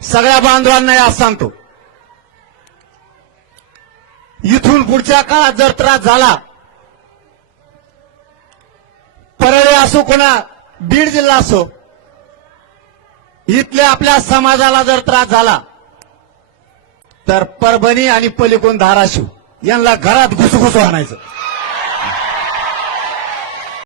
सगळ्या बांधवांना आज सांगतो. इथून पुढच्या काळात जर त्रास झाला परळी असो कोणा बीड जिल्हा असो इथल्या आपल्या समाजाला जर त्रास झाला तर परभणी आणि पलिकोण धाराशिव यांना घरात घुसघुस आणायचं.